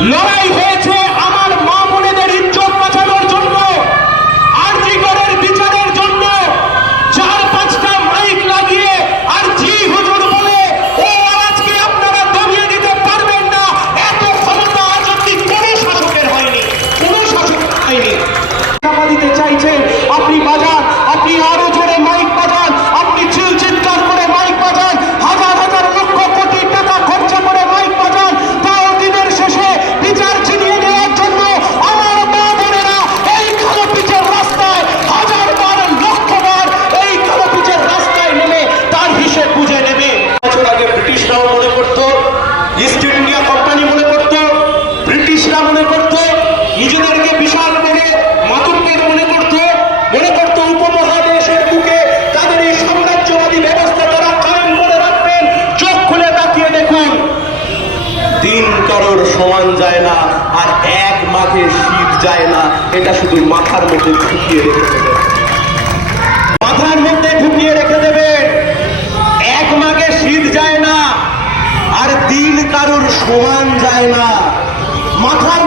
লড়াই হয়েছে। যায় না, আর এক মাঠে শীত যায় না, এটা শুধু মাথার মধ্যে ঢুকিয়ে রেখে দেবে। মাথার মধ্যে ঢুকিয়ে রেখে দেবে। এক মাঘে শীত যায় না, আর দিন কারোর সমান যায় না। মাথার